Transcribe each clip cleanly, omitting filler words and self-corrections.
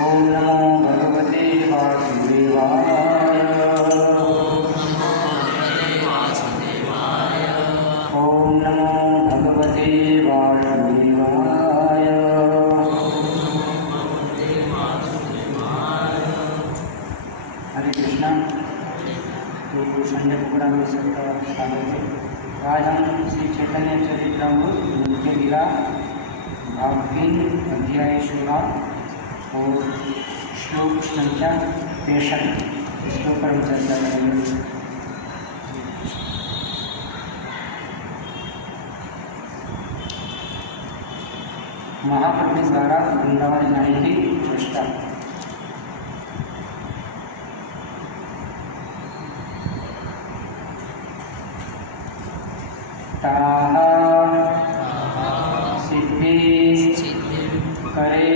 ओम नमो भगवते वासुदेवाय। ओम नमो भगवते वासुदेवाय। हरे कृष्णा। तो संजय कुकड़ा में सबका स्वागत है। आज हम श्री चैतन्य चरित्रामृत मुख्य लीला भाग 3 अध्याय 16 और श्लोक संख्या 63 इसके ऊपर हम चर्चा करेंगे। महाप्रभु द्वारा वृंदावन जाने की चेष्टा। ताहा सिद्धि करे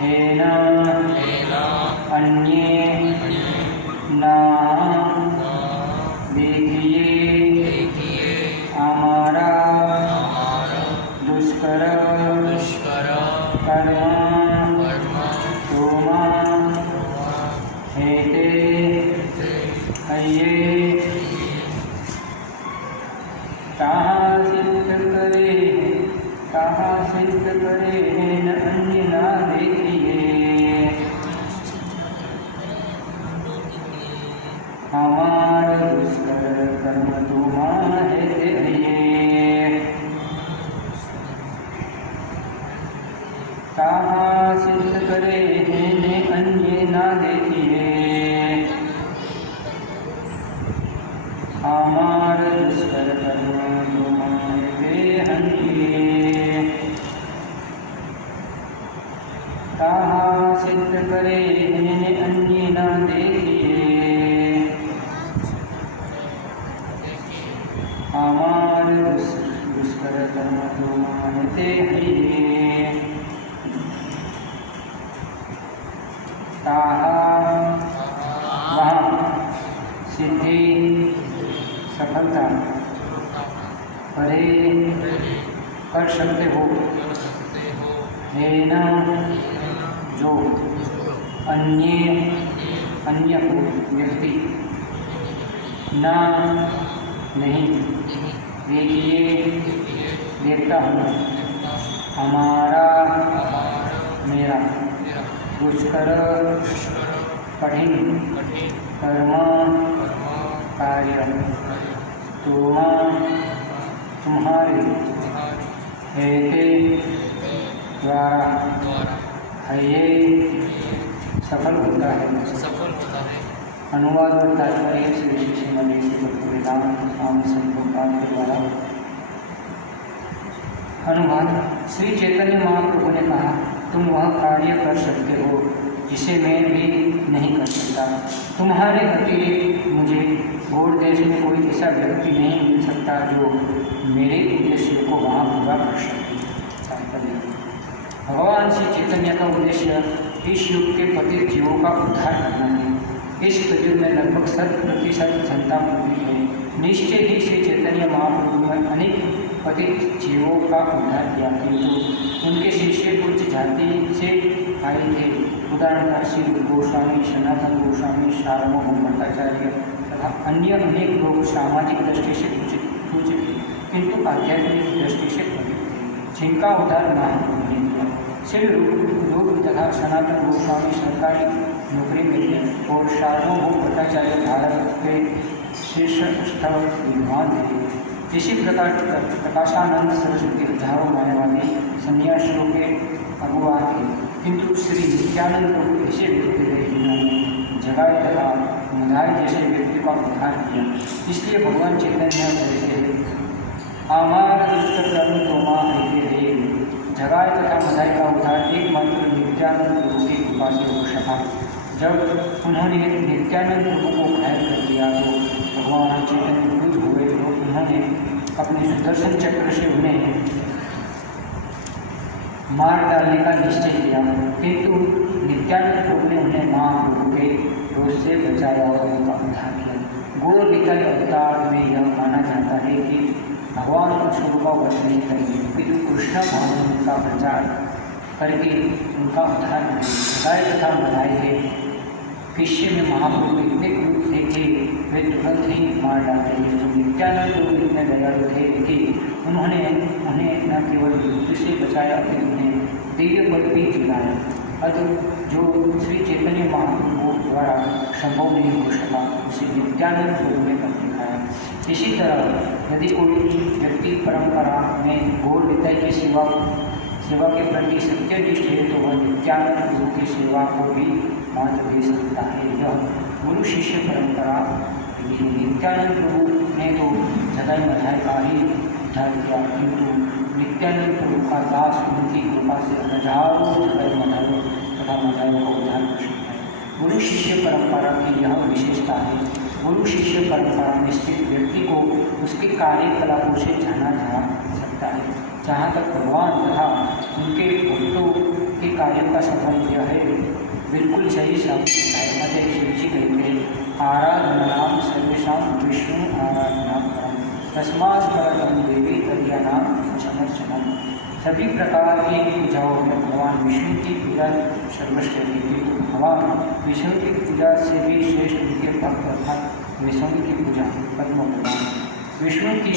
हेन अन्ये ना देखिए हमारा दुष्कर कर्म तुमा हेते हये ताहा सिद्ध करे न अन्य ना देखिए हमार दुष्कर कर्म तुमा हेते हये ताहा सिद्ध करे न अन्य ना देखिए हमार दुष्कर कर्म ताहा सिद्ध करे अन्य न देखिए हमार दुष्कर कर्म तो मानते हैं। ताहा वहाँ सिद्धि सफलता करे कर सकते हो है न जो अन्य व्यक्ति ना नहीं देखिए देखता हूँ हमारा मेरा दुष्कर कठिन कर्म कार्य तुम्हारे हेते द्वारा हये सफल होता है। अनुवाद और तात्पर्य श्री श्रीमती वेदांत स्वामी संप्रदाय के द्वारा। अनुवाद। श्री चैतन्य महाप्रभु ने कहा, तुम वह कार्य कर सकते हो जिसे मैं भी नहीं कर सकता। तुम्हारे अतिरिक्त मुझे घोर देश में कोई ऐसा व्यक्ति नहीं मिल सकता जो मेरे उद्देश्य को वहाँ पूरा कर सके। भगवान श्री चैतन्य का उद्देश्य इस युग के पतित जीवों का उद्धार करना है। इस कलयुग में लगभग 100% जनता मौजूद है। निश्चय ही श्री चैतन्य महाप्रभु ने अनेक पतित जीवों का उद्धार किया, किंतु उनके शिष्य कुछ जाति से आए थे। उदाहरण श्री गोस्वामी, सनातन गोस्वामी, सार्वभौम भट्टाचार्य तथा अन्य अनेक लोग सामाजिक दृष्टि से पूजित थे, किंतु आध्यात्मिक दृष्टि से पवित्र थे, जिनका उद्धार महाप्रभु ने किया। श्री रूप तथा सनातन गोस्वामी सरकारी नौकरी में थे और सार्वभौम भट्टाचार्य भारत के शीर्षस्थ विद्वान थे। इसी प्रकार प्रकाशानंद सरस्वती हजारों मायावादी सन्यासियों के अगुवा थे, किंतु श्री नित्यानंद प्रभु ऐसे व्यक्ति थे जिन्होंने जगाए तथा मधाई जैसे व्यक्ति का उद्धार किया। इसलिए भगवान चैतन्य कहते हैं, हमारा दुष्कर कर्म तोमा कहते हैं। जगाए तथा मधाई का उद्धार एकमात्र नित्यानंद प्रभु की कृपा से हो सका। जब उन्होंने नित्यानंद प्रभु को घायल कर दिया तो भगवान चैतन्य क्रुद्ध हुए तो उन्होंने अपने सुदर्शन चक्र से उन्हें मार डालने का निश्चय किया, किंतु नित्यानंद प्रभु ने उन्हें महाप्रभु के रोष से बचाया और उनका उद्धार किया। गौर निकाय अवतार में यह माना जाता है कि भगवान कुछ का वध नहीं करेंगे, किंतु कृष्ण भावना का प्रचार करके उनका उद्धार गाय तथा बधाई है। शिष्य में महाप्रभु इतने क्रूर थे कि वे तुरंत ही मार डालते थे। तो नित्यानंद प्रभु इतने दयालु थे कि उन्होंने उन्हें न केवल मृत्यु से बचाया फिर उन्हें दिव्य पद भी दिलाया। अतः जो श्री चैतन्य महाप्रभु द्वारा संभव नहीं हो सका उसे नित्यानंद प्रभु ने कर दिखाया। इसी तरह यदि कोई व्यक्ति परंपरा में गौर निताई की सेवा के प्रति सत्यनिष्ठ है तो वह नित्यानंद प्रभु की सेवा को भी महत्व दे सकता है। यह गुरु शिष्य परंपरा नित्यानंद प्रभु ने तो जगह मधाई का ही उद्धार किया, किंतु नित्यानंद प्रभु का दास उनकी कृपा से हजारों जगह मधाइयों तथा मधाइयों का उद्धार कर सकता है। गुरु शिष्य परंपरा की यह विशेषता है। गुरु शिष्य परंपरा में स्थित व्यक्ति को उसके कार्यकलापों से जाना जा सकता है। जहाँ तक भगवान तथा उनके भक्तों के कार्य का संबंध यह है बिल्कुल सही शब्द है। अतः शिव जी कहते हैं आराधनाम सर्वेशा विष्णु आराधना तस्मात् परम देवी कल्याणाम समर्चनम। सभी प्रकार की पूजाओं में भगवान विष्णु की पूजा सर्वश्रेष्ठ है। भगवान विष्णु की पूजा से भी श्रेष्ठ उनके भक्त अर्थात विष्णु की पूजा पद्म प्रदान। विष्णु की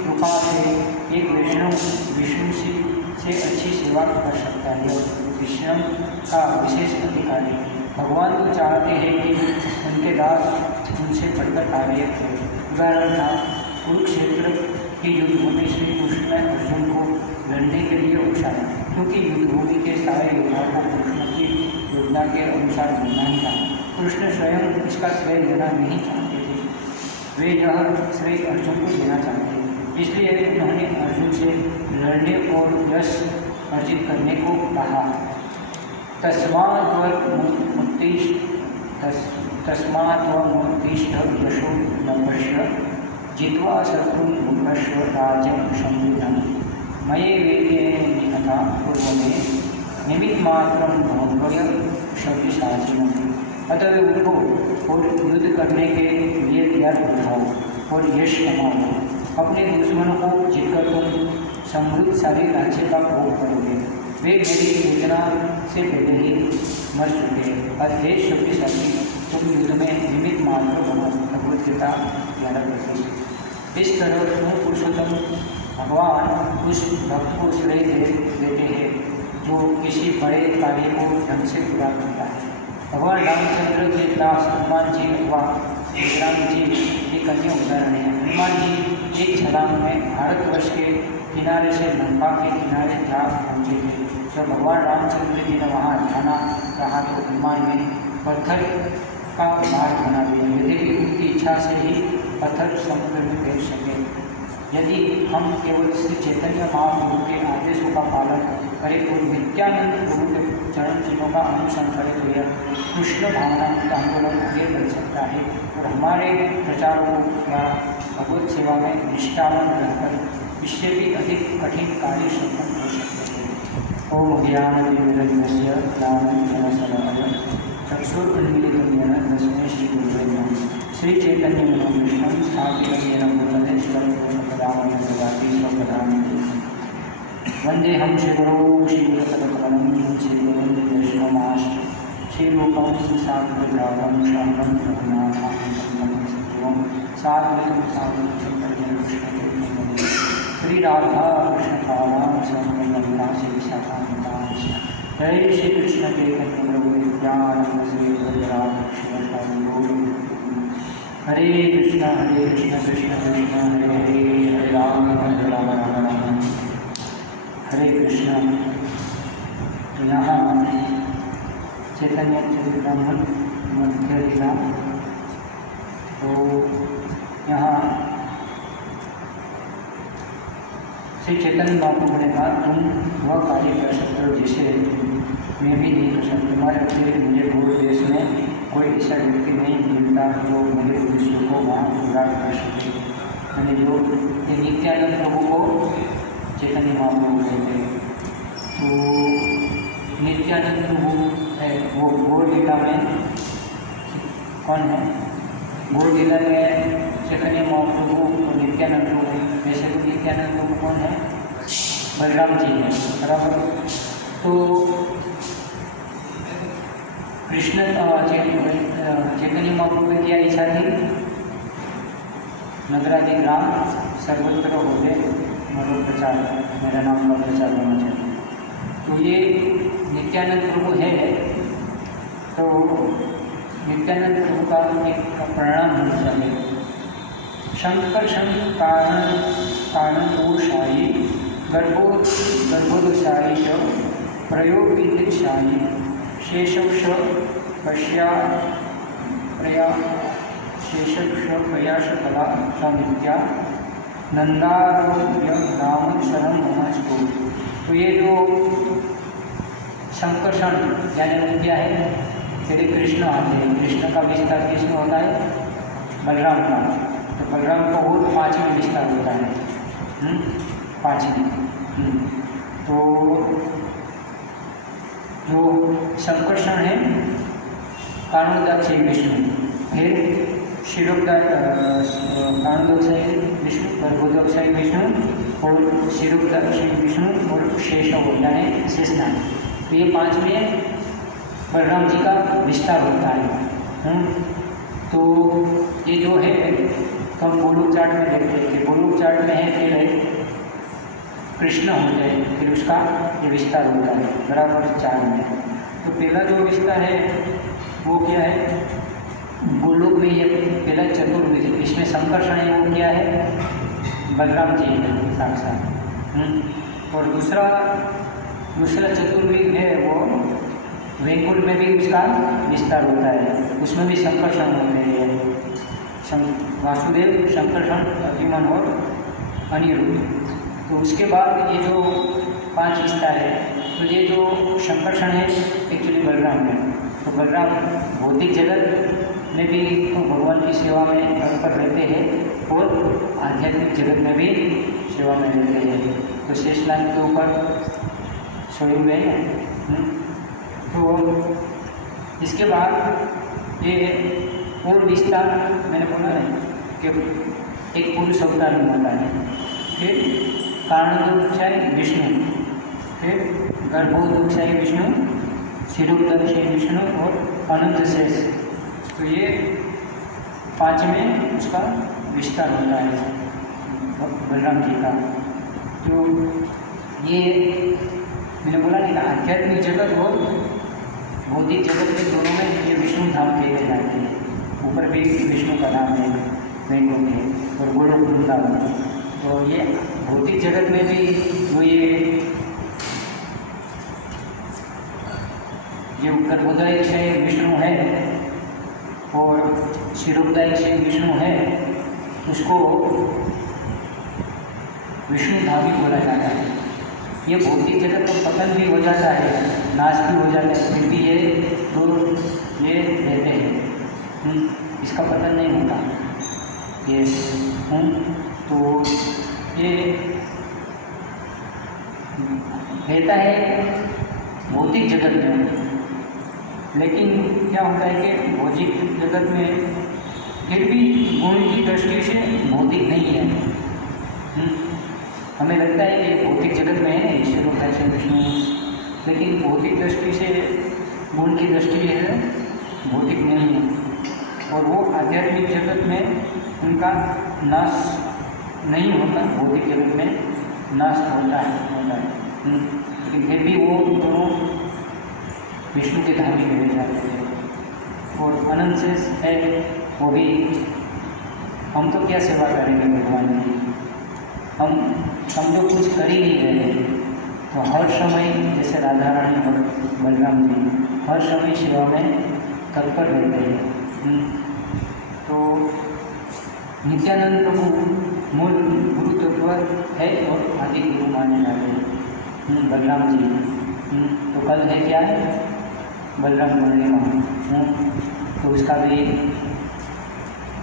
कृपा से एक विष्णु से अच्छी सेवा कर सकता है। विष्णु का विशेष अधिकार है। भगवान को चाहते हैं कि उनके दास उनसे बढ़कर कार्य करें। उदाहरण कुरुक्षेत्र की युद्धभूमि श्री कृष्ण ने अर्जुन को लड़ने के लिए उछाला, क्योंकि युद्धभूमि के सारे योद्धाओं को कृष्ण की योजना के अनुसार लड़ना ही था। कृष्ण स्वयं इसका श्रेय लेना नहीं चाहते थे, वे यह श्रेय अर्जुन को देना चाहते थे। इसलिए उन्होंने अर्जुन से लड़ने और यश अर्जित करने को कहा। तस्मात्मुत्तिष्ठ यशो नभ्यश्य जित्वा शत्रुं भुङ्क्ष्व राज्यं संविद्धं मये वेदेन निहता पूर्वमे निमित्तमात्रं भवभय शक्तिशाचिनम्। अतः उठो और युद्ध करने के लिए तैयार हो जाओ और यश कमाओ। अपने दुश्मनों को जीतकर तुम समृद्धशाली राज्य का भोग करोगे। वे मेरी योजना से पहले ही मर चुके। अतः शक्तिशाली तुम युद्ध में निमित्त मात्र बनो। भगवद गीता 11:25। इस तरह तुम पुरुषोत्तम भगवान उस भक्त को श्रेय देते हैं जो किसी बड़े कार्य को ढंग से पूरा करता है। भगवान रामचंद्र के दास हनुमान जी अथवा राम जी एक अन्य उदाहरण है। हनुमान जी एक छलांग में भारतवर्ष के किनारे से लंका के किनारे जा पहुँचे थे। जब भगवान रामचंद्र जी ने वहाँ जाना चाहा तो हनुमान ने पत्थर का मार्ग बना दिया। यदि उनकी इच्छा से ही पत्थर समुद्र में फेंक सके। यदि हम केवल श्री चैतन्य महाप्रभु के आदेशों का पालन करें और नित्यानंद प्रभु के चरण चिन्हों का अनुसरण करें तो यह कृष्ण भावना का आंदोलन आगे बढ़ सकता है और हमारे प्रचारकों या भगवत सेवा में निष्ठावान रहकर इससे भी अधिक कठिन कार्य संपन्न हो सकते हैं। ओम ज्ञानतिमिरन्दस्य ज्ञानञ्जनशलाकया चक्षुरुन्मीलितं येन तस्मै श्रीगुरुवे नमः। श्री चैतन्य मनोभीष्टं स्थापितं येन भूतले स्वयं ददाति स्वपदान्ति। वन्देऽहं श्रीगुरौ श्रीगुरुपदकमलं श्रीगुरुं श्रीरूपं श्रीशान्तिग्रामं शान्तं रघुनाथं सत्यं साद्वैतं साधुशङ्करं कृष्णचैतन्यं श्री राधा कृष्ण कालां विशाखान्तांश। जय श्री कृष्ण चैतन्य प्रभु नित्यानंद श्री राधा शिव। हरे कृष्ण कृष्ण कृष्ण हरे हरे हरे राम राम राम हरे कृष्ण। तो यहाँ चैतन्य चरितामृत मध्य लीला, तो यहाँ श्री चैतन्य महाप्रभु ने कहा तुम वह कार्य कर सकते हो जिसे मैं भी नहीं कर सकता। तुम्हारे फिर मुझे पूरे देश में कोई ऐसा व्यक्ति नहीं मिलता जो मेरे उद्देश्य को वहाँ पूरा कर सके। मैंने जो ये नित्यानंद प्रभु को चैतन्य महाप्रभु कहते हैं। तो नित्यानंद प्रभु है वो गौर लीला में कौन है? गौर लीला में चैतन्य महाप्रभु और नित्यानंद प्रभु। वैसे तो नित्यानंद प्रभु कौन है? बलराम जी है, बराबर। तो कृष्ण चैतन्य महाप्रभु की क्या इच्छा थी? नगरादि ग्राम सर्वत्र होते मनो प्रचार, मेरा नाम का प्रचार होना चाहिए। तो ये नित्यानंद प्रभु है, तो नित्यानंद प्रभु का एक प्रणाम होना चाहिए। शंकर्षण कारणदोषायी गर्भोदोषायी च प्रयोगविदिशायी शेषक्ष प्रयासकला समित्या नंदारोग्य राम शरण ममस्तु। तो ये जो संकर्षण यानी क्या है, श्री कृष्ण आते हैं। कृष्ण का विस्तार किसमें होता है? बलराम का। तो बलराम का और 5 में विस्तार होता है, 5 में। तो जो संकर्षण है कारणोदक विष्णु, फिर कारणोदक विष्णु, गर्भोदक विष्णु और शिरोदक विष्णु और शेषव यानी शेषनाग। तो ये 5 में बलराम जी का विस्तार होता है। तो ये जो है तो हम गोलोक चार्ट में देखते हैं कि गोलोक चार्ट में है फिर कृष्ण होते हैं, फिर उसका ये विस्तार होता है बराबर 4 में। तो पहला जो विस्तार है वो क्या है? गोलोक में ये पहला चतुर्भुज, इसमें संकर्षण है वो क्या है? बलराम जी है साक्षात। और दूसरा चतुर्भुज है वो वैकुंठ में भी उसका विस्तार होता है, उसमें भी संकर्षण होते हैं। वासुदेव, संकर्षण, अभिमन और अनिरुद्ध। तो उसके बाद ये जो 5 विस्तार है, तो ये जो संकर्षण है एक्चुअली बलराम है। तो बलराम भौतिक जगत में भी तो भगवान की सेवा में तत्पर रहते हैं और आध्यात्मिक जगत में भी सेवा में रहते हैं। तो शेषनाग के ऊपर सोए हुए हैं। तो इसके बाद ये और विस्तार मैंने बोला है कि एक पुरुष अवतार में होता है, फिर कारणोदक विष्णु, फिर गर्भोदक विष्णु, शिरोदक विष्णु और अनंत शेष। तो ये 5 में उसका विस्तार होता है बलराम जी का। तो ये मैंने बोला नहीं, आध्यात्मिक जगत और भौतिक जगत के दोनों में ये विष्णु धाम कहे जाते हैं। ऊपर भी विष्णु का नाम है, वैकुंठ है और गोलोक वृंदावन। तो ये भौतिक जगत में भी जो ये गर्भोदय से विष्णु है और शिरोदय से विष्णु है, उसको विष्णु धाम ही बोला जाता है। ये भौतिक जगत तो पतन भी हो जाता है, नाश भी हो जाता है, फिर भी ये रहते हैं, इसका पतन नहीं होता ये। तो ये रहता है भौतिक जगत में, लेकिन क्या होता है कि भौतिक जगत में फिर भी गुण की दृष्टि से भौतिक नहीं है। हमें लगता है कि भौतिक जगत में है ईश्वर कैसे विष्णु, लेकिन भौतिक दृष्टि से गुण की दृष्टि है भौतिक नहीं है। और वो आध्यात्मिक जगत में उनका नाश नहीं होता, भौतिक जगत में नाश होता है। लेकिन फिर भी वो दोनों विष्णु के धाम में मिल जाते हैं। और अनंत शेष है वो भी, हम तो क्या सेवा करेंगे भगवान की, हम लोग कुछ कर ही नहीं रहे। तो हर समय जैसे राधा रानी और बलराम जी हर समय सेवा में तत्पर रहते हैं। तो नित्यानंद प्रभु मूल गुरु तत्व है और आदि गुरु माने जाते हैं बलराम जी। तो कल है क्या है? बलराम पूर्णिमा। तो उसका भी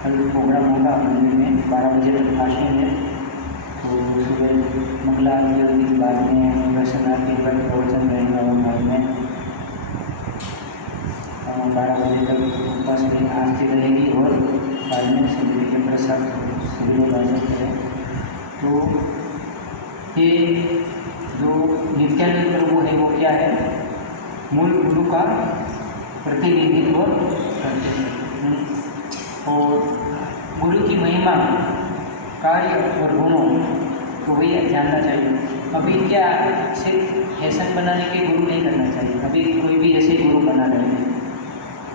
कल प्रोग्राम होगा मंदिर में, 12 बजे तक भाषण है। तो सुबह मंगला आरती के बाद में दर्शनार्थी पर प्रवचन रहेगा और बाद में 12 बजे तक उपवास में आरती रहेगी और बाद में सभी के प्रसाद सभी लोग आ सकते हैं। तो ये जो नित्यानंद प्रभु है वो क्या है? मूल गुरु का प्रतिनिधित्व करते हैं। और गुरु की महिमा, कार्य और गुणों को वही जानना चाहिए। अभी क्या सिर्फ फैशन बनाने के गुरु नहीं करना चाहिए। अभी कोई भी ऐसे गुरु बना रहे हैं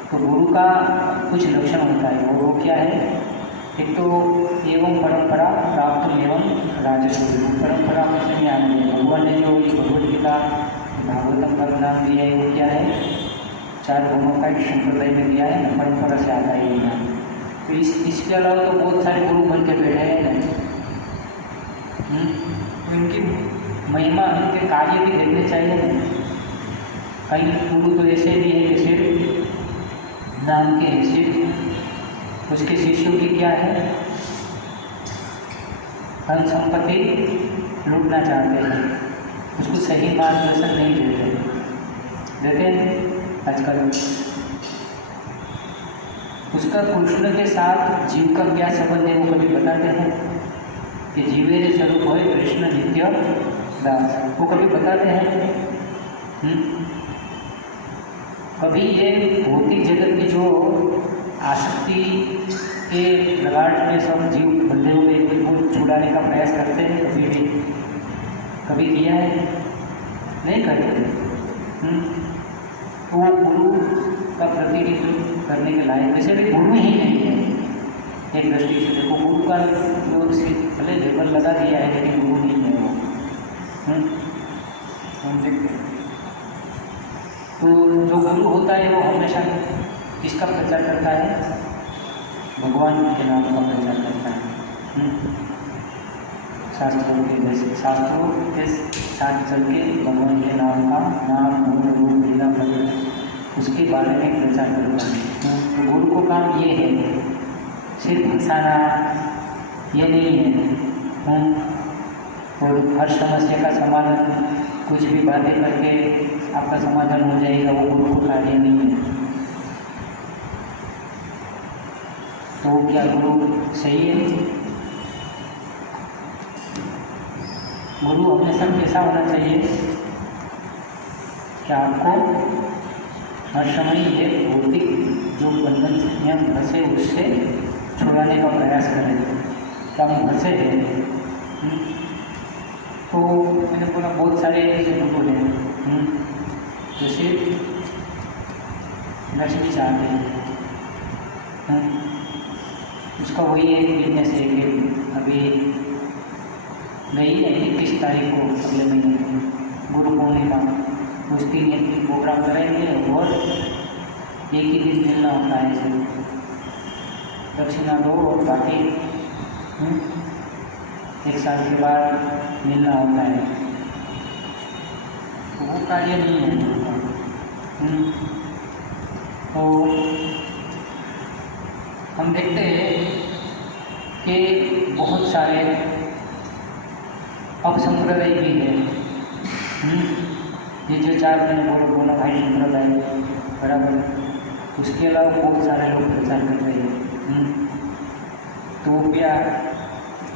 तो गुरु का कुछ लक्षण होता है, और वो क्या है? एक तो एवं परंपरा प्राप्त एवं राजस्व। परंपरा में से ज्ञान है। भगवान ने जो भगवद गीता भागवतम का नाम दिया है वो क्या है? 4 गुणों का एक संप्रदाय में दिया है, परंपरा से आता है ये ज्ञान। तो इसके अलावा तो बहुत सारे गुरु बन के बैठे हैं ना, तो इनकी महिमा, इनके कार्य भी देखने चाहिए। कई गुरु तो ऐसे भी हैं कि सिर्फ नाम के हैं, सिर्फ उसके शिष्यों की क्या है? धन संपत्ति लूटना चाहते हैं, उसको सही मार्गदर्शन नहीं देते आजकल। उसका कृष्ण के साथ जीव का क्या संबंध है वो कभी बताते हैं कि जीवे रे स्वरूप है कृष्ण नित्य दास, वो कभी बताते हैं? कभी ये भौतिक जगत की जो आसक्ति के लगाट में सब जीव बंधे हुए वो छुड़ाने का प्रयास करते हैं? कभी किया है? नहीं करते। तो वो गुरु का प्रतिनिधित्व करने के लायक वैसे भी गुरु ही नहीं है। एक दृष्टि से देखो, गुरु का जो भले लेबल लगा दिया है लेकिन गुरु नहीं है वो। हम देखते हैं तो जो गुरु होता है वो हमेशा किसका प्रचार करता है? भगवान के नाम का प्रचार करता है। शास्त्रों के जैसे शास्त्रों के साथ चल के भगवान के नाम का नाम गुण रूप लीला प्रकट उसके बारे में प्रचार करता है। तो गुरु को काम ये है, सिर्फ हंसाना ये नहीं है। और हर समस्या का समाधान कुछ भी बातें करके आपका समाधान हो जाएगा, वो गुरु को कार्य नहीं है। तो क्या गुरु सही है? गुरु हमेशा कैसा होना चाहिए कि आपको हर समय ये भौतिक जो बंधन से हम फंसे उससे छुड़ाने का प्रयास करें। क्या हम फंसे हैं? तो मैंने बोला बहुत सारे ऐसे गुरु हैं जैसे लक्ष्मी चाहते हैं, उसका वही एक बिजनेस है कि अभी गई है 21 तारीख को अगले महीने गुरु पूर्णिमा, उस दिन एक प्रोग्राम करेंगे और एक ही दिन मिलना होता है इसे दक्षिणा दो और बाकी 1 साल के बाद मिलना होता है। तो वो कार्य नहीं है। तो हम देखते हैं कि बहुत सारे अपसंप्रदाय भी है। ये जो 4 मैंने बोला भाई संप्रदाय बराबर, उसके अलावा बहुत सारे लोग प्रचार कर रहे हैं। तो क्या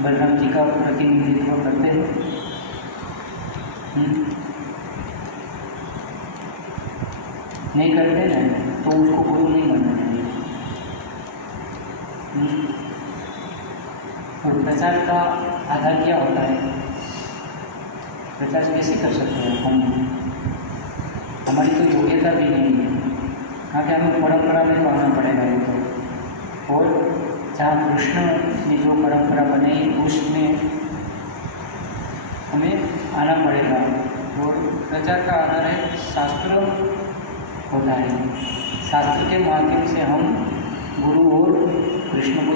बलराम जी का प्रतिनिधित्व करते हैं? नहीं करते ना, तो उसको गुरु नहीं मानना चाहिए। और प्रचार का आधार क्या होता है? प्रचार कैसे कर सकते हैं हम? हमारी तो योग्यता भी नहीं है, यहाँ के हमें परंपरा में तो आना पड़ेगा ये तो। और जहाँ कृष्ण ने जो परंपरा बनाई उसमें हमें आना पड़ेगा। और प्रचार का आधार है शास्त्र होता है। शास्त्र के माध्यम से हम गुरु और कृष्ण को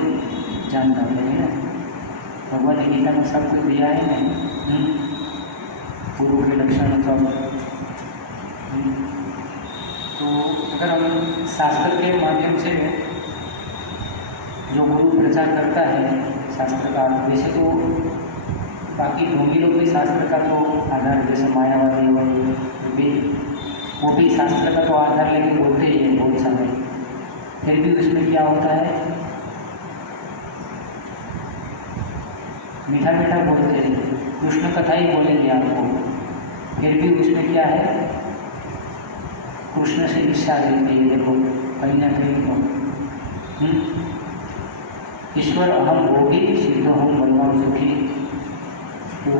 जान पाते हैं ना। भगवद गीता में सब कुछ दिया है ना, गुरु के लक्षण सब। तो अगर हम शास्त्र के माध्यम से जो गुरु प्रचार करता है शास्त्र का, वैसे तो बाकी ढोंगी लोग भी शास्त्र का तो आधार, जैसे मायावादी वो भी शास्त्र का तो आधार लेके बोलते ही है बहुत सारे। फिर भी उसमें क्या होता है, मीठा मीठा बोलते हैं, कृष्ण कथा ही बोलेंगे आपको। फिर भी उसमें क्या है, कृष्ण से ईर्ष्या रहती है। देखो कहीं ना कहीं तो ईश्वर अहम भोगी सिद्ध हूँ बलवान सुखी, तो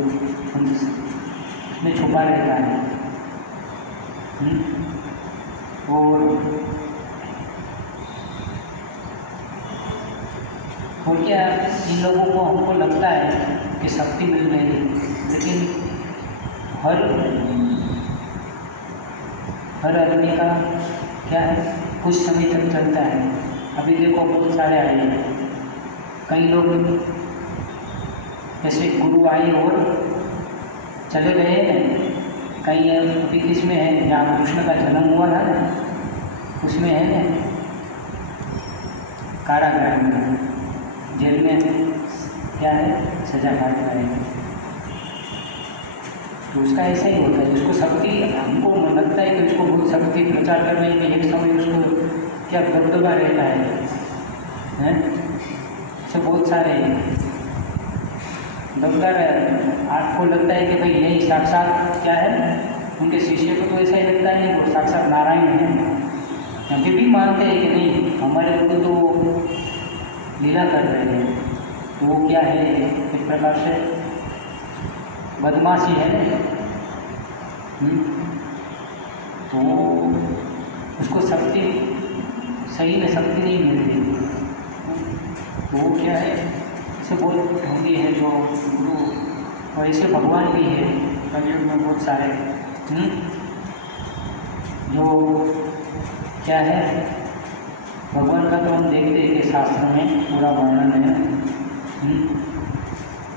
उसमें छुपा रहता है। और क्या इन लोगों को हमको लगता है कि शक्ति मिल रही है, लेकिन हर आदमी का क्या है, कुछ समय तक चलता है। अभी देखो बहुत सारे आए हैं, कई लोग ऐसे गुरु आए और चले गए हैं। कई अभी किसमें है, जहाँ कृष्ण का जन्म हुआ था ना, उसमें है ना कारागार में, जेल में क्या है, सजा काट रहे हैं। तो उसका ऐसा ही होता है, उसको शक्ति, हमको लगता है कि उसको बहुत शक्ति प्रचार करने में एक समय उसको क्या दबदबा रहता है, ऐसे बहुत सारे दबदबा आपको लगता है कि भाई यही साक्षात क्या है, उनके शिष्य को तो ऐसा ही लगता है कि वो साक्षात नारायण है। अभी भी मानते हैं कि नहीं, हमारे को तो लीला कर रहे हैं, तो वो क्या है, एक प्रकार से बदमाशी है। तो उसको शक्ति, सही में शक्ति नहीं मिल रही, तो वो क्या है, ऐसे बहुत होंगी है जो गुरु, और ऐसे भगवान भी है कलयुग में बहुत सारे, जो क्या है, भगवान का तो हम देखते हैं कि शास्त्रों में पूरा वर्णन है,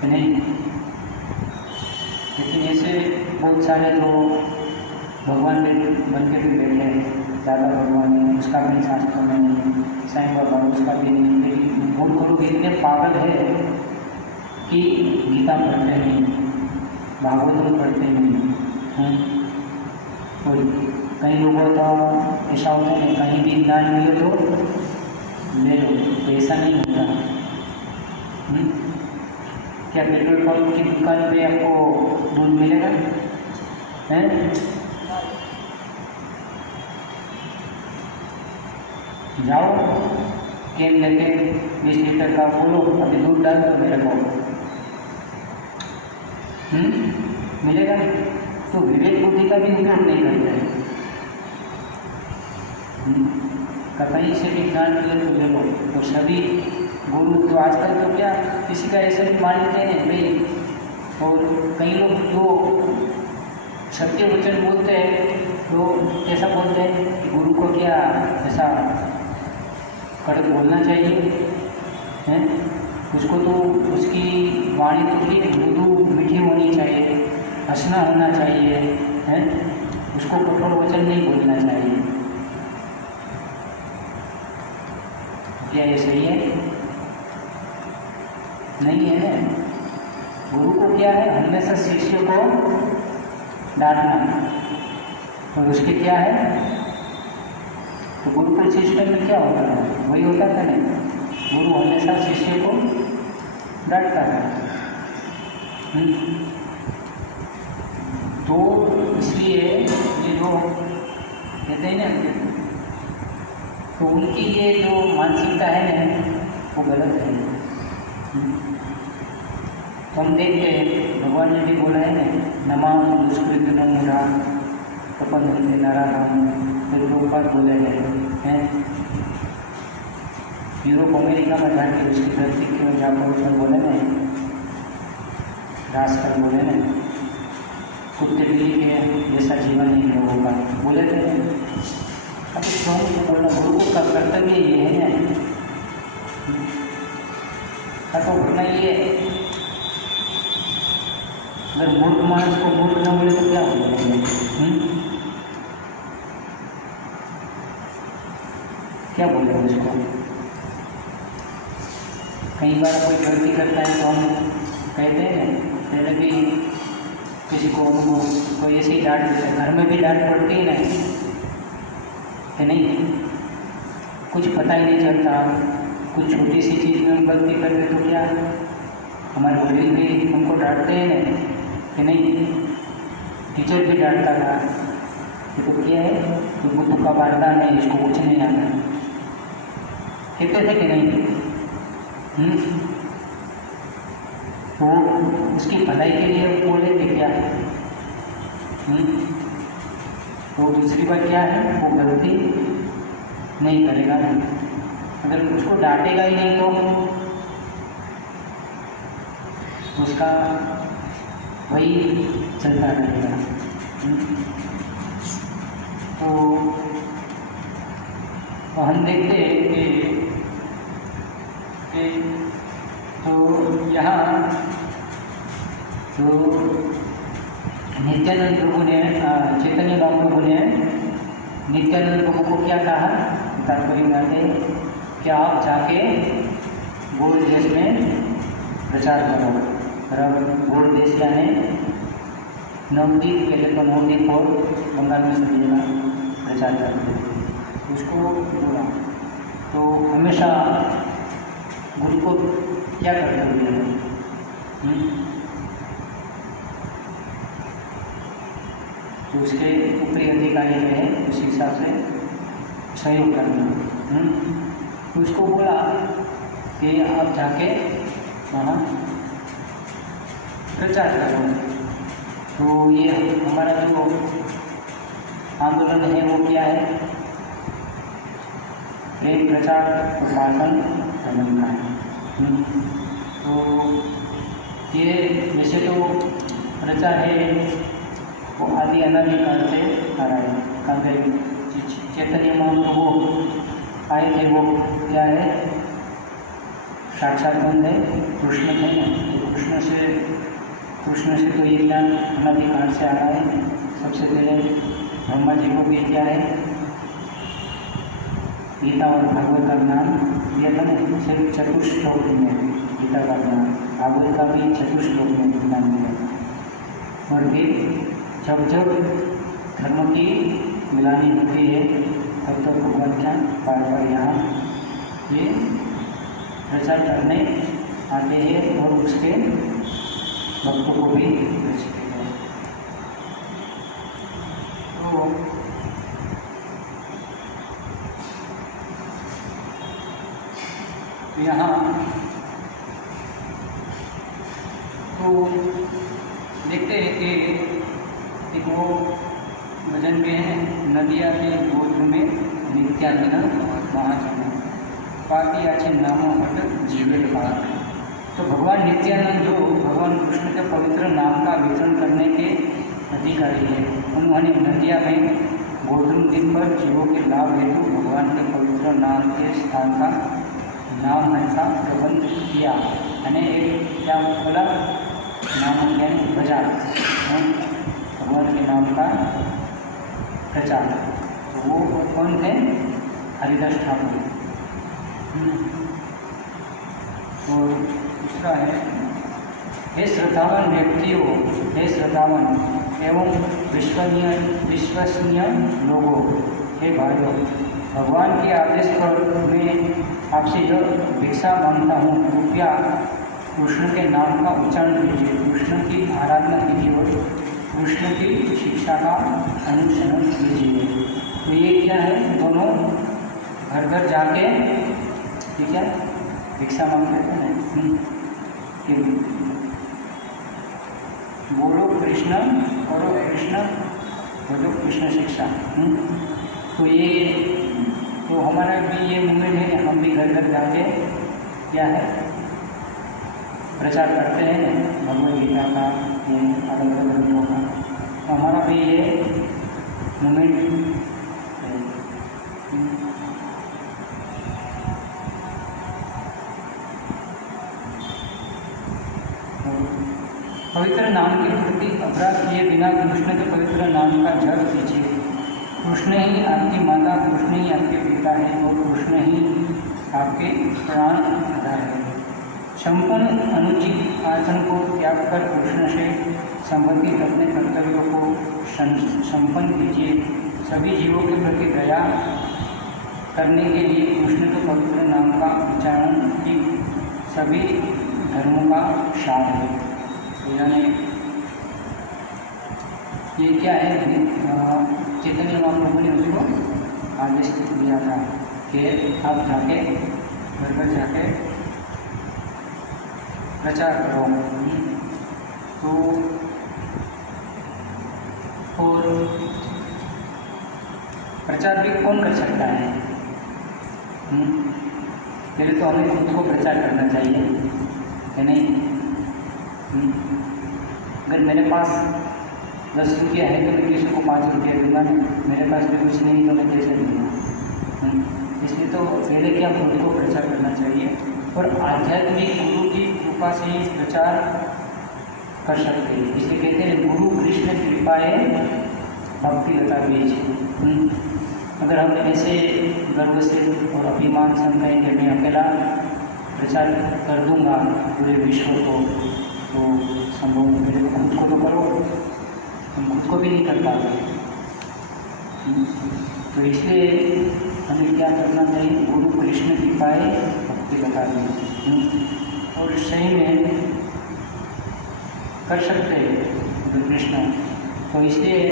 नहीं, लेकिन ऐसे बहुत सारे जो भगवान के बन के भी बैठे हैं, दादा भगवान है, उसका भी शास्त्रों में नहीं, साईं बाबा उसका भी नहीं, लेकिन बहुत लोग इतने पागल है कि गीता पढ़ते नहीं, भागवत पढ़ते नहीं। और कई लोगों तो ऐसा होता है, कहीं भी ज्ञान मिले तो ले लो, तो ऐसा नहीं होता। क्या पेट्रोल पंप की दुकान पे आपको दूध मिलेगा, हैं? जाओ कैन लेके 20 लीटर का, बोलो अभी दूध डाल दो मेरे को, मिलेगा। तो विवेक बुद्धि का भी उपयोग नहीं करते हैं, कहीं से भी ज्ञान मिले तो ले लो। तो सभी गुरु तो आजकल तो क्या किसी का ऐसा भी मान लेते हैं भाई, और कई लोग जो सत्य वचन बोलते हैं तो ऐसा बोलते हैं कि गुरु को क्या ऐसा कड़क बोलना चाहिए, हैं? उसको तो उसकी वाणी तो भी मृदु मीठी होनी चाहिए, हंसना होना चाहिए, हैं? उसको कठोर वचन नहीं बोलना चाहिए। क्या ये सही है? नहीं है। गुरु को क्या है, हमेशा शिष्य को डांटना, और उसके क्या है, तो गुरुकुल सिस्टम में क्या होता है, वही होता था नहीं, गुरु हमेशा शिष्य को डांटता है। तो इसलिए ये जो कहते हैं ना, तो उनकी ये जो मानसिकता है ना, वो गलत है। तो हम देखते हैं भगवान ने भी बोला है ना, नमाम दुष्कृत मुरा तपन नारायण, फिर रूपा बोले हैं। यूरोप अमेरिका में जाके उसकी धरती की वजह पर बोले ना, रास कर बोले ना, कुत्ते बिल्ली के जैसा जीवन नहीं लोगों का बोले थे। अभी क्यों बोलना, गुरु का कर्तव्य ये है ना, तो बोलना ये, अगर मूर्ख मानस को मूर्ख न बोले तो क्या बोलेंगे, क्या बोलेंगे उसको। कई बार कोई गलती करता है तो हम कहते हैं, पहले भी किसी को कोई ऐसे ही डांट देते हैं, घर में भी डांट पड़ती है ना कि नहीं, कुछ पता ही नहीं चलता, कुछ छोटी सी चीज़ में हम गलती कर रहे तो क्या हमारे वडील भी हमको डांटते हैं ना कि नहीं, टीचर भी डांटता था, ये तो क्या है, तो बुद्ध का वरदान है, इसको कुछ नहीं आता, कहते थे कि नहीं? तो उसकी भलाई के लिए बोले थे क्या? तो दूसरी बात क्या है, वो गलती नहीं करेगा। अगर उसको डांटेगा ही नहीं तो उसका वही चलता रहेगा। तो हम देखते हैं कि तो यहाँ तो नित्यानंद प्रभु ने चैतन्य महाप्रभु ने नित्यानंद प्रभु को क्या कहा? तात्पर्य में आते कि आप जाके गोल देश में प्रचार करो। बराबर, गोल देश यानी नवदीप, पहले तो नवदीप और बंगाल में सभी जगह प्रचार करते हैं, उसको बोला। तो हमेशा गुरु को क्या करते हुए तो उसके ऊपरी अधिकारी जो है उस हिसाब से सहयोग करना। तो उसको बोला कि आप जाके वहाँ प्रचार करो। तो ये हमारा जो आंदोलन है वो क्या है? प्रेम प्रचार उपासन धर्म का है। तो ये वैसे तो प्रचार है वो आदि अनादिकाल से आ रहा है। कारण चैतन्य महाप्रभु आए थे वो क्या है? साक्षात बंद है, कृष्ण थे ना। तो कृष्ण से तो ये ज्ञान अनादिकाल से आ रहा है। सबसे पहले ब्रह्मा जी को भी क्या है? गीता और भागवत का ज्ञान दिया था ना, सिर्फ चतुश्लोक में गीता का ज्ञान, भागवत का भी चतुश्लोक में ज्ञान दिया। और भी जब धर्म की मिलानी होती है तब तो भगवान क्या बार बार यहाँ ये प्रचार करने आते हैं और उसके भक्तों को भी रचते हैं। तो यहाँ तो देखते हैं कि वो भजन में है, नदिया के गोत्र में नित्यानंद महाजन पाती अच्छे नामों हट जीवित बात। तो भगवान नित्यानंद जो भगवान कृष्ण के पवित्र नाम का वितरण करने के अधिकारी है, उन्होंने नदिया में गोधूम दिन पर जीवों के लाभ हेतु भगवान के पवित्र नाम के स्थान का नाम ऐसा प्रबंध किया। यानी एक क्या बोला? नाम यानी प्रचार, भगवान के नाम का प्रचार। तो वो कौन थे? हरिदास ठाकुर। और दूसरा है, हे श्रद्धावान व्यक्तियों, हे श्रद्धावान एवं विश्वसनीय लोगों, हे भाइयों, भगवान के आदेश पर मैं आपसे जो भिक्षा मांगता हूँ, कृपया कृष्ण के नाम का उच्चारण कीजिए, कृष्ण की आराधना कीजिए और कृष्ण की शिक्षा का अनुसरण कीजिए। तो ये क्या है? दोनों घर घर जाके ठीक है भिक्षा मांगते हैं कि बोलो कृष्ण, करो कृष्ण, बोलो कृष्ण शिक्षा। तो ये तो हमारा भी ये मूवमेंट है, हम भी घर घर जाके क्या है प्रचार करते हैं भगवद गीता का, ये अलग अलग ग्रंथों का। तो हमारा भी ये मूवमेंट है। पवित्र नाम के प्रति अपराध किए बिना कृष्ण के पवित्र नाम का जप कीजिए। कृष्ण ही आपकी माता, कृष्ण ही आपके पिता है और कृष्ण ही आपके प्राण आधार है। संपूर्ण अनुचित आचरण को त्याग कर कृष्ण से संबंधित अपने कर्तव्यों को संपन्न कीजिए। सभी जीवों के प्रति दया करने के लिए कृष्ण के पवित्र नाम का उच्चारण ही सभी धर्मों का सार है। यानी ये क्या है? चैतन्य महाप्रभु ने उसको आदेश दिया था कि आप जाके घर घर जाके प्रचार करो। तो और प्रचार भी कौन कर सकता है? पहले तो हमें खुद को प्रचार करना चाहिए, है नहीं? अगर मेरे पास 10 रुपया है तो मैं किसी को 5 रुपया दूंगा, मेरे पास भी कुछ नहीं तो मैं कैसे दूँगा? इसलिए तो पहले क्या खुद को प्रचार करना चाहिए और आध्यात्मिक गुरु की कृपा से ही प्रचार कर सकते हैं। इसलिए कहते हैं गुरु कृष्ण कृपाए भक्ति लता बीज। अगर हम ऐसे गर्व से और अभिमान से हम कहें कि मैं अकेला प्रचार कर दूंगा पूरे विश्व को, तो संभव मेरे को खुद को तो करो, हम खुद को भी नहीं कर पाते। तो इसलिए हमें क्या करना चाहिए? गुरु कृष्ण कृपाए भक्ति लता बीज। और सही में कर सकते हैं कृष्ण। तो इसलिए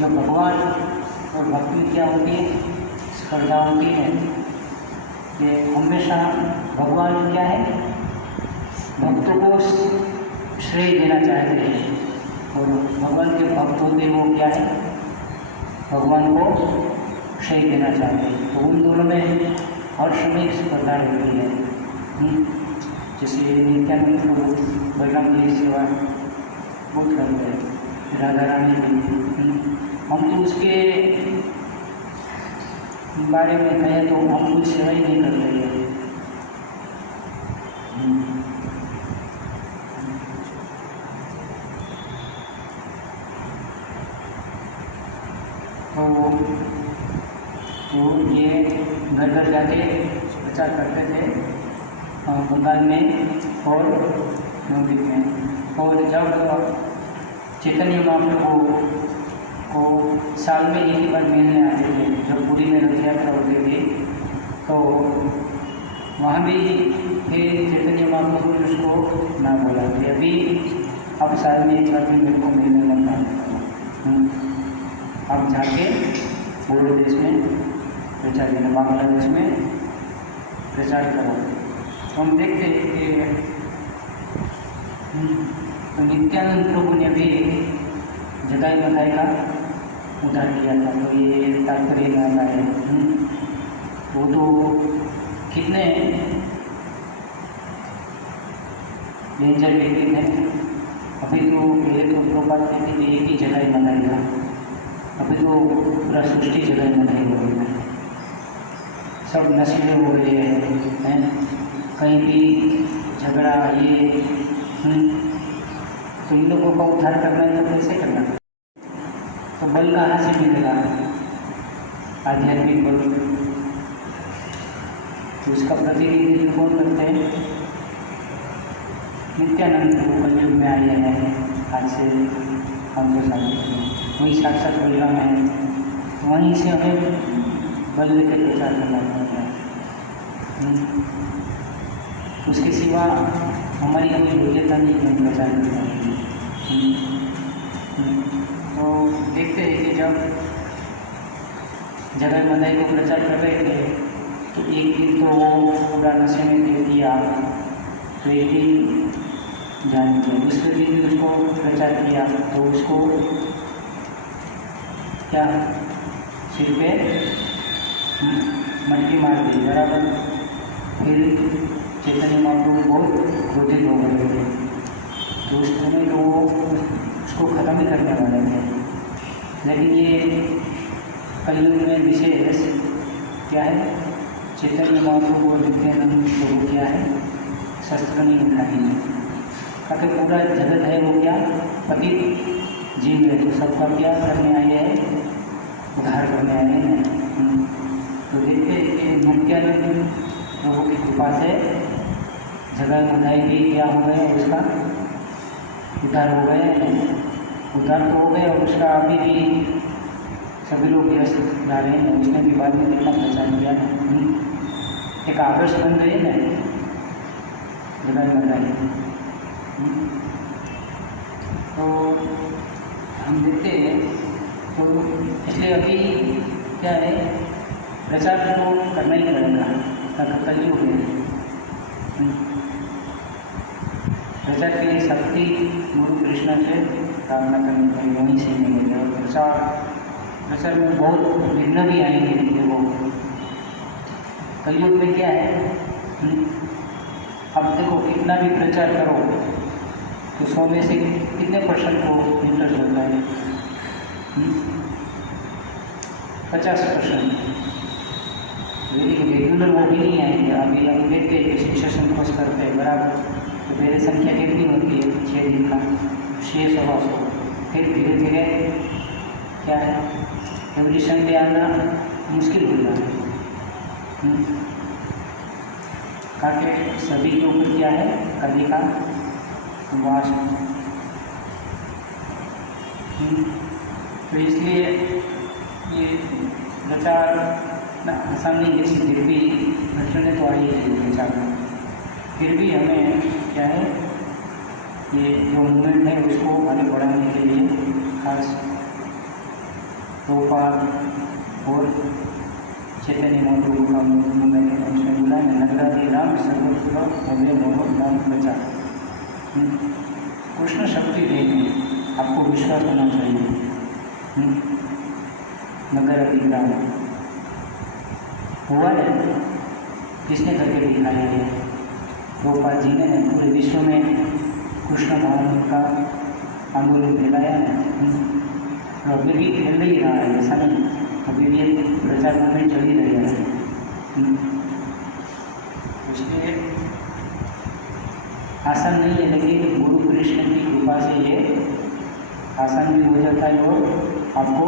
जो भगवान और भक्ति क्या होती है, स्पर्धा होती है कि हमेशा भगवान क्या है, भक्तों को श्रेय देना चाहते हैं और भगवान के भक्त होते वो क्या है, भगवान को श्रेय देना चाहते हैं। तो उन दोनों में हर समय स्पर्धा रहती है। जैसे नित्यानंद प्रभु बलराम जी सेवा बहुत करते हैं, राधा रानी की। हम तो उसके बारे में कहें तो हम कुछ सेवा ही नहीं कर रहे हैं। तो ये घर घर जाके प्रचार करते थे बंगाल में और नवदीप में। और जब चैतन्य महाप्रभु को साल में एक ही बार मिलने आते थे, जब पूरी में रथ यात्रा होती थी, तो वहाँ भी फिर चैतन्य महाप्रभु ने उसको ना बोला कि अभी अब साल में एक बार भी मेरे को मिलने लगता है, अब जाके पूरे देश में प्रचार करना, बांग्लादेश में प्रचार करो। तो हम देखते हैं कि तो नित्यानंद प्रभु ने भी जगाई बताई का उद्धार किया था। तो ये तात्पर्य नाता है। वो तो कितने डेंजर व्यक्ति थे। अभी तो पहले तो प्रभात कहते कि एक ही जगह बनाई था, अभी तो पूरा सृष्टि जगह बनाई हुई है। सब नशीले हो गए हैं, कहीं भी झगड़ा ये। तो इन लोगों का उद्धार करना है तो कैसे करना? तो बल कहाँ से मिलेगा? आध्यात्मिक बल। तो उसका प्रतिनिधित्व कौन करते हैं? नित्यानंद प्रभु कलयुग में आए हैं आज से 500 साल पहले, वही साक्षात बलराम है। वहीं से हमें बल लेकर प्रचार करना पड़ता है। उसके सिवा हमारी कोई योग्यता नहीं है प्रचार करने की। तो देखते हैं कि जब जगह मदाई को प्रचार कर रहे थे तो एक दिन तो वो पूरा नशे में दे दिया, तो एक दिन जान दिया, दूसरे दिन भी उसको प्रचार किया तो उसको क्या सिर पे मटकी मार दी बराबर। फिर चैतन्य महाप्रभु बहुत क्रोधित हो गए थे, तो उस समय तो वो उसको ख़त्म ही करने वाले थे। लेकिन ये कलयुग में विशेष क्या है, चैतन्य महाप्रभु और नित्यानंद प्रभु क्या है, शस्त्र नहीं उठाएंगे, क्योंकि पूरा जगत है वो क्या पतित जीव है, तो सबका क्या करने आए हैं, उद्धार करने आए हैं। तो देखते हैं कि नित्यानंद प्रभु की कृपा से जगह मदाई भी क्या हो गए, उसका उद्धार हो गए, उद्धार तो हो गए और उसका अभी भी सभी लोग व्यस्त जा रहे हैं। उसने भी बाद में कितना प्रचार किया, एक आदर्श बन गई ना जगह मदाई। तो हम देखते हैं तो इसलिए अभी क्या है, प्रचार तो करना ही पड़ेगा, कलयुग है। प्रचार के लिए शक्ति गुरु कृष्ण से प्रार्थना करनी चाहिए, वहीं से मिलेगी। और प्रचार में बहुत विघ्न भी आएंगे। देखो कलयुग में क्या है, अब देखो कितना भी प्रचार करो तो 100 में से कितने परसेंट को इंटरेस्ट होता है? 50%। रेगुलर वो भी नहीं आएंगे। अभी हम देखते हैं कि शिक्षण कोर्स करते हैं बराबर, तो पहले संख्या कितनी होती है? 6 दिन का 600-100। फिर धीरे धीरे क्या है, एवरी संडे आना मुश्किल हो जाता है। ताकि सभी के ऊपर क्या है, कली का वास। तो इसलिए ये प्रचार आसान नहीं है, फिर भी घटने तो आई है प्रचार में। फिर भी हमें क्या है, ये जो मूवमेंट है उसको आगे बढ़ाने के लिए खास प्रभुपाद और चैतन्य महाप्रभु का मूवमेंट है, उसमें बोला है नगराधि राम सर्वत्र भव्य मोह नाम प्रचार। कृष्ण शक्ति देंगे, आपको विश्वास होना चाहिए। नगर अधिग्राम हुआ है, किसने करके दिखाया है? प्रभुपाद जी ने पूरे विश्व में कृष्ण भावना का आंदोलन फैलाया है। और अभी भी फैल ही रहा है, ऐसा नहीं, अभी भी प्रचार मूवमेंट चल ही रहा है। इसलिए आसान नहीं है, लेकिन गुरु कृष्ण की कृपा से ये आसान भी हो जाता है और आपको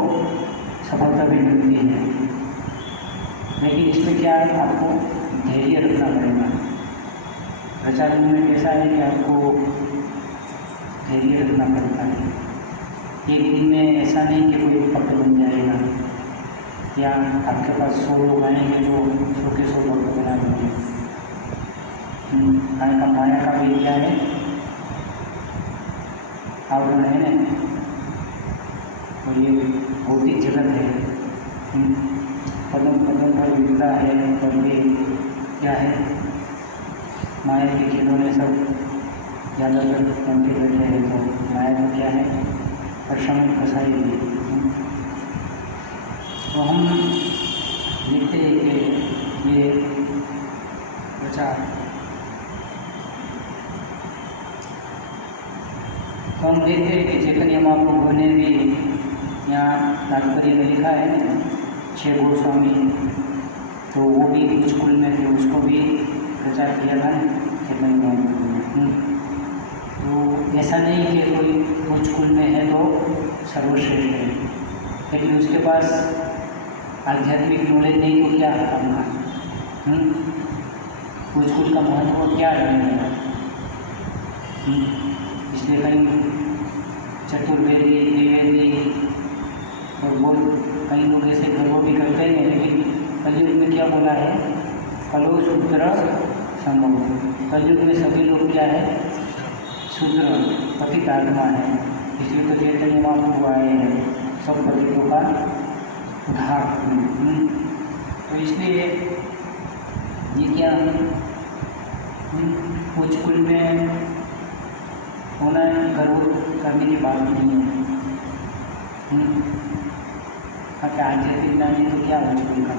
सफलता भी मिलती है। लेकिन इसमें क्या है, आपको धैर्य रखना पड़ेगा। प्रचार मूवमेंट ऐसा है कि आपको धैर्य रखना पड़ता है। एक दिन में ऐसा नहीं कि कोई भक्त बन जाएगा, या आपके पास 100 लोग आएंगे जो 100 के 100 भक्त बना देंगे। माया का भी क्या है, आवरण है ना, और ये भौतिक जगत है। पदम पदम पर विद्या है, और ये क्या है, माया के खिलौने सब ज़्यादातर बनते बैठे हैं। तो माया का क्या है, परछाई फंसाई हुई। तो हम देखते हैं कि ये प्रचार, तो हम देखते हैं कि चैतन्य महाप्रभु ने भी यहाँ तात्पर्य में लिखा है 6 गोस्वामी, तो वो भी कुछ कुल में थे, उसको भी प्रचार किया था चैतन्य महाप्रभु ने। तो ऐसा नहीं कि कोई कुछ कुल में है तो सर्वश्रेष्ठ है, लेकिन उसके पास आध्यात्मिक नॉलेज नहीं तो क्या करना। कुछ कुल का महत्व क्या रहेगा? इसलिए कहीं चतुर्वेदी, त्रिवेदी और बोल कई लोग ऐसे गर्व भी करते हैं, लेकिन कलयुग में क्या बोला है, कलो शूद्र संभव। कलयुग में सभी लोग क्या है, शूद्र पतित आत्मा है। इसलिए तो चैतन्य महाप्रभु आए हैं सब पतितों का उद्धार। तो इसलिए ये क्या कुछ कुल में होना गर्व करने की बात नहीं है। आध्यात्मिक ज्ञानी तो क्या हो चुका,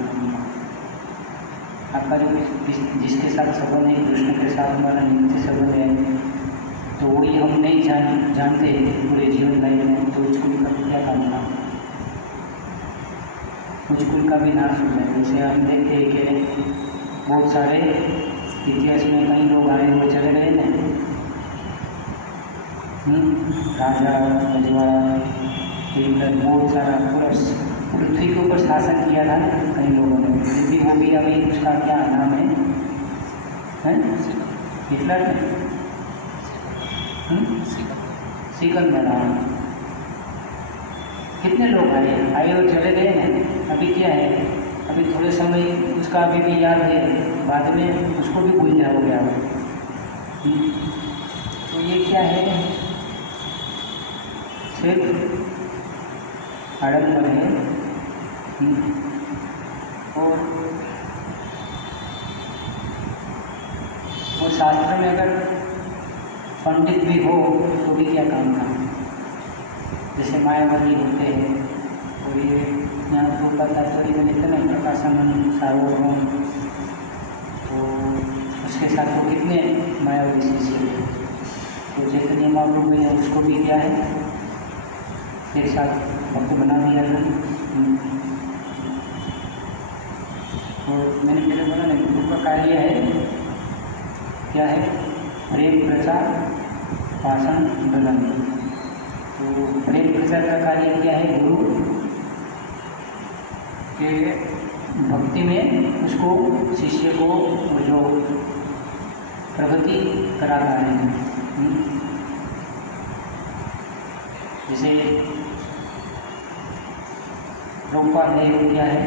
आपका जो जिसके साथ संबंध है, कृष्ण के साथ हमारा नित्य संबंध है, तो वही हम नहीं जानते पूरे जीवन लाइफ में, तो उस कुल का क्या काम था? कुछ कुल का भी नाश हो जाए। जैसे हम देखते हैं कि बहुत सारे इतिहास में कई लोग आए हुए चले गए ना, राजा रजवाड़ा, बहुत सारा पूरा पृथ्वी के ऊपर शासन किया था कई लोगों ने, फिर भी वो भी अभी उसका क्या नाम है हिटलर ने सिकल बना। कितने लोग आए और चले गए हैं। अभी क्या है, अभी थोड़े समय उसका अभी भी याद है, बाद में उसको भी भूल जाओगे आप। तो ये क्या है, सिर्फ आडंबर है। और शास्त्र में अगर पंडित भी हो तो भी क्या काम का, जैसे मायावादी होते हैं। और ये यहाँ तो पता तो ये लिखते ना प्रकाशानंद सार्वभौम, तो उसके साथ वो कितने मायावादी शिष्य थे। तो चैतन्य महाप्रभु ने उसको भी किया है, एक साथ भक्त बना दिया था। और मैंने पहले बोला ना, गुरु का कार्य है क्या है, प्रेम प्रचार भाषण गलन। तो प्रेम प्रचार का कार्य क्या है, गुरु के भक्ति में उसको शिष्य को जो प्रगति कराता है। जैसे रूपा है वो क्या है,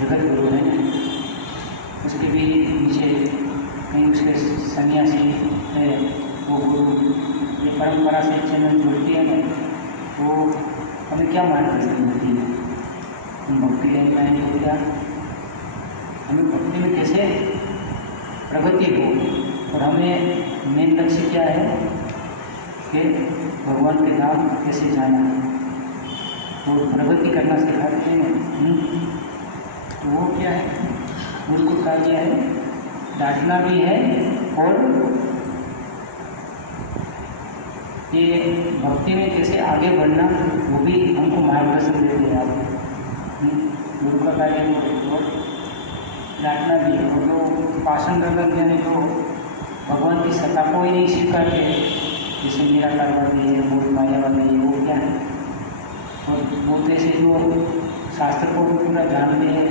जगत गुरु है, उसके भी नीचे कहीं उसके सन्यासी है वो गुरु। ये परंपरा से चैनल जुड़ती है ना, वो हमें क्या मार्गदर्शन मिलती है, हम भक्ति लाइन में आएंगे क्या, हमें भक्ति में कैसे प्रगति हो। और हमें मेन लक्ष्य क्या है कि भगवान के धाम कैसे जाना, वो प्रगति करना सिखाते हैं। तो वो क्या है, गुरु का कार्य है डांटना भी है, और ये भक्ति में कैसे आगे बढ़ना वो भी हमको मार्गदर्शन देते हैं। आप गुरु का कार्य और डांटना भी है। और जो पाषाण गगन यानी जो भगवान की सत्ता को ही नहीं स्वीकारते, जैसे निराकारवादी है, मूल मायावादी है, वो क्या है, और वो जैसे जो शास्त्र को भी पूरा जानते हैं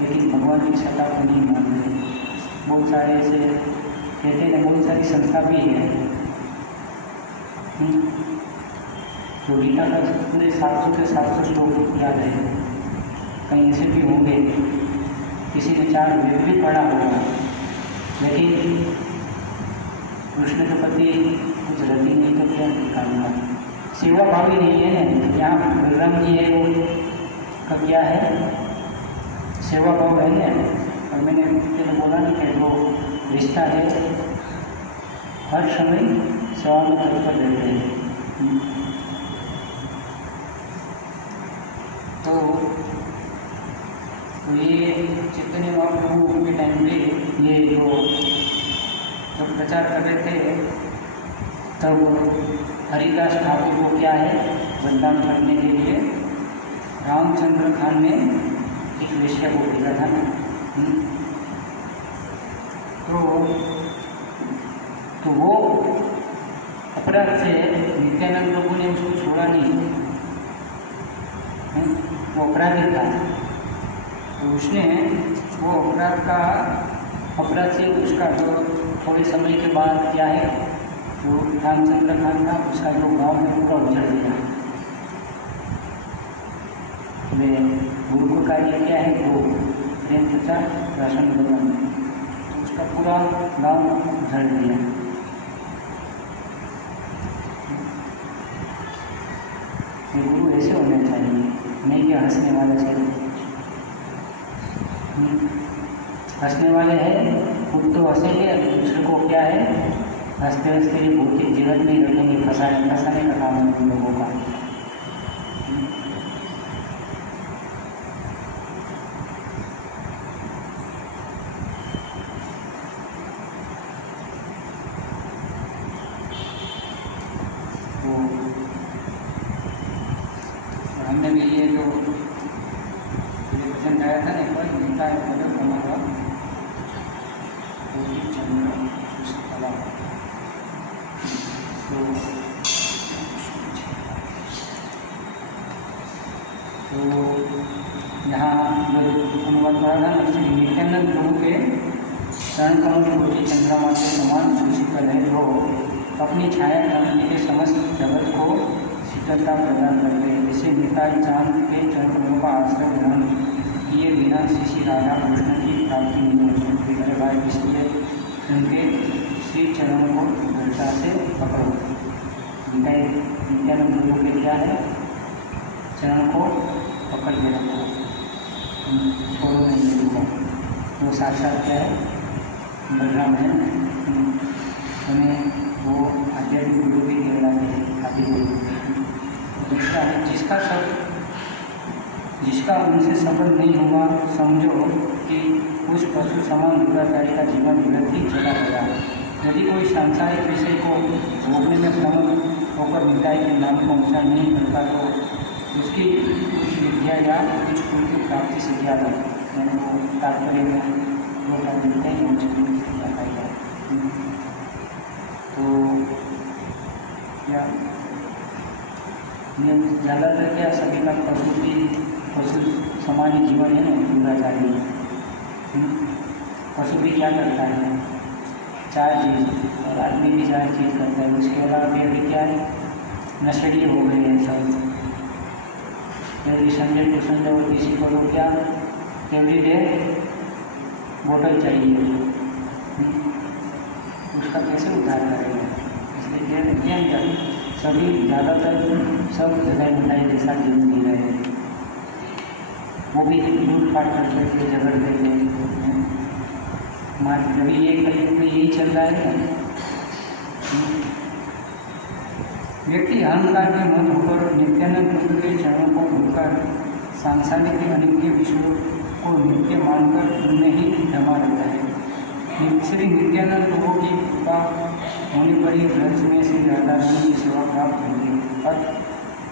लेकिन भगवान की सत्ता को नहीं मानते। बहुत सारे ऐसे कहते हैं, बहुत सारी संस्था भी है। तो गीता का पूरे 700 से 700 श्लोक याद है, कहीं ऐसे भी होंगे किसी ने 4 वेद भी पढ़ा होगा, लेकिन कृष्ण के प्रति कुछ रति नहीं तो क्या निकालना, सेवा भाव ही नहीं है ना। यहाँ बलराम जी है, वो का क्या है, सेवा भाव है ना। और मैंने बोला ना कि वो रिश्ता है, हर समय सेवा में तत्पर रहते हैं। तो ये चैतन्य महाप्रभु के टाइम पे ये जो जब प्रचार कर रहे थे, तब हरिदास ठाकुर को क्या है, बदनाम करने के लिए रामचंद्र खान ने एक वेश्या को भेजा था ना। तो वो अपराध से नित्यानंद प्रभु ने उसको छोड़ा नहीं, वो अपराधी था। तो उसने वो अपराध से उसका जो थोड़े समय के बाद क्या है, जो रामचंद्र खान था उसका जो गांव है पूरा उजड़ गया। गुरु का कार्य क्या है, वो प्रेम प्रचार राशन बनवाना, तो उसका पूरा गांव उजड़ गया। गुरु ऐसे होने चाहिए, नहीं कि हंसने वाले चाहिए। हंसने वाले हैं खुद तो हंसेंगे, दूसरे को क्या है हंसते हंसते भौतिक जीवन में रखेंगे, फंसाने का काम है उन लोगों का। हमने भी ये जो वचन गाया था ना, एक बार गीता है हमारा चंद्र कला, तो यहाँ अनुवाद करा था ना, नित्यानंद प्रभु के शरण कमल कोटि चंद्रमा के समान सुशीतल है, जो अपनी छाया करने के समस्त जगत को शीतलता प्रदान करते हैं। जैसे निताई चांद के चरणों का आश्रय ग्रहण किए बिना श्री राधा कृष्ण की प्राप्ति नहीं हो सकती। मेरे भाई, इसलिए उनके श्री चरणों को दृढ़ता से पकड़ो। नित्यानंद प्रभु के क्या है, चरण को पकड़ के रखो, छोड़ो नहीं देखो। वो साक्षात क्या है? बलराम है। हमें वो आध्यात्मिक गुरु भी कहलाते हैं, आदि गुरु। दूसरा है जिसका उनसे संबंध नहीं हुआ, समझो कि उस पशु समान दुराचारी का जीवन व्यर्थ ही चला गया। यदि कोई सांसारिक विषय को भोगने में प्रमुख होकर विद्याई के नाम को ऊंचा नहीं करता तो उसकी कुछ विद्या या कुछ कुल की प्राप्ति से ज़्यादा, यानी वो तात्पर्य में लोग मिलते हैं उनसे बताई जाए। तो क्या ज़्यादातर क्या सभी का पशु समान ही जीवन है ना, दुराचारी। पशु भी क्या करता है? 4 चीज़, और आदमी भी 4 चीज़ करता है। उसके अलावा भी अभी क्या है, नशेड़ी हो गए हैं सब। यदि संजय को संजय और किसी को तो क्या एवरीडे बोतल चाहिए, उसका कैसे उद्धार करेगा? इसलिए ज्ञान सभी ज़्यादातर सब जगह मिलाई के साथ जीवन जी रहे हैं। वो भी लूटपाट करते थे, झगड़ते थे। अभी ये कलयुग में यही चल रहा है। व्यक्ति अहंकार के मत होकर नित्यानंद प्रभु के चरणों को भूलकर सांसारिक के अनित्य विषयों को नित्य मानकर उनमें ही जमा रहता है। श्री नित्यानंद प्रभु की कृपा होने पर ही ग्रंथ में से राधा रानी की सेवा प्राप्त होगी और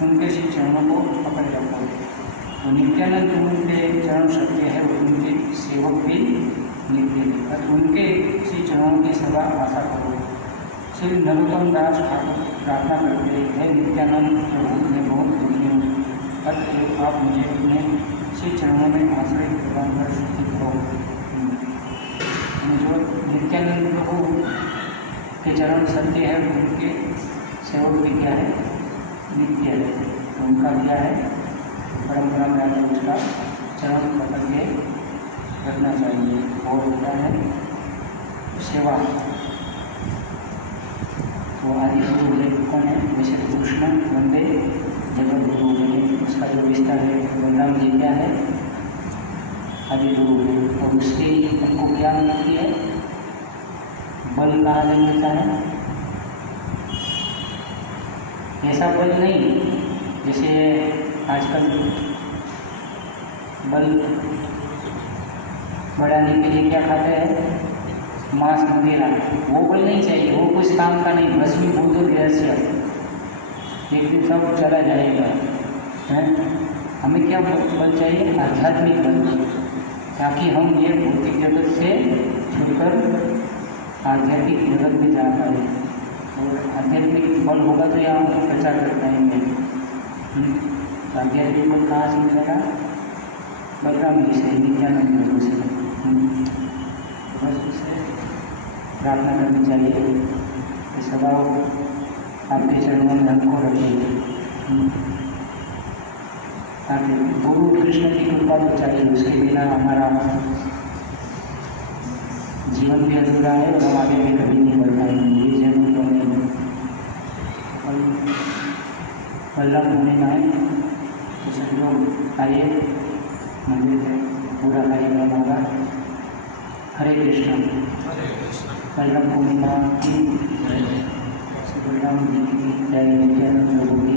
उनके श्री चरणों को पकड़ रखो। तो नित्यानंद प्रभु के चरण सत्य है, उनके सेवक भी नित्य है, उनके श्री चरणों की सेवा आशा करो। श्री नरोत्तम दास ठाकुर प्रार्थना करते हैं, नित्यानंद प्रभु में बहुत दुखी हूँ, अतः आप मुझे अपने श्री चरणों में आश्रय प्रदान कर सुखी करो। जो नित्यानंद प्रभु के चरण सत्य है, उनके सेवक भी क्या है? नित्य है। तो उनका क्या है? परंपरा में आकर उसका चरण पकड़ के रखना चाहिए। और होता है सेवा। तो आदि गुरु कौन है? जैसे कृष्ण वंदे जगत गुरु है, उसका जो विस्तार है बलराम जी क्या है? आदि गुरु है। और उसके हमको क्या मिलती है? बल कहाँ से मिलता है? ऐसा बल नहीं जैसे आजकल बल बढ़ाने के लिए क्या खाते हैं? मांस वगैरह। वो बल नहीं चाहिए, वो कुछ काम का नहीं। भस्मी भूत रहस्य, एक दिन सब चला जाएगा। है हमें क्या बल चाहिए? आध्यात्मिक बल, ताकि हम ये भौतिक जगत से छुटकर आध्यात्मिक जगत में जा पाए। और आध्यात्मिक बल होगा तो यहाँ हम प्रचार कर पाएंगे। आध्यात्मिक बल कहाँ से मिलेगा? बलराम जी से, नित्यानंद प्रभु से। बस उससे प्रार्थना करनी चाहिए कि सदा आपके चरणों में हमको रखिए। ताकि गुरु कृष्ण की कृपा तो चाहिए, उसके बिना हमारा जीवन भी अधूरा है और हम आगे भी कभी नहीं बढ़ पाएंगे। ये जरूर तो नहीं। बल्लभ पूर्णिमा है तो सब लोग आइए मंदिर में, पूरा कार्यक्रम होगा। हरे कृष्ण। बल्लभ पूर्णिमा की बलराम जी की जय, नित्यानंद प्रभु की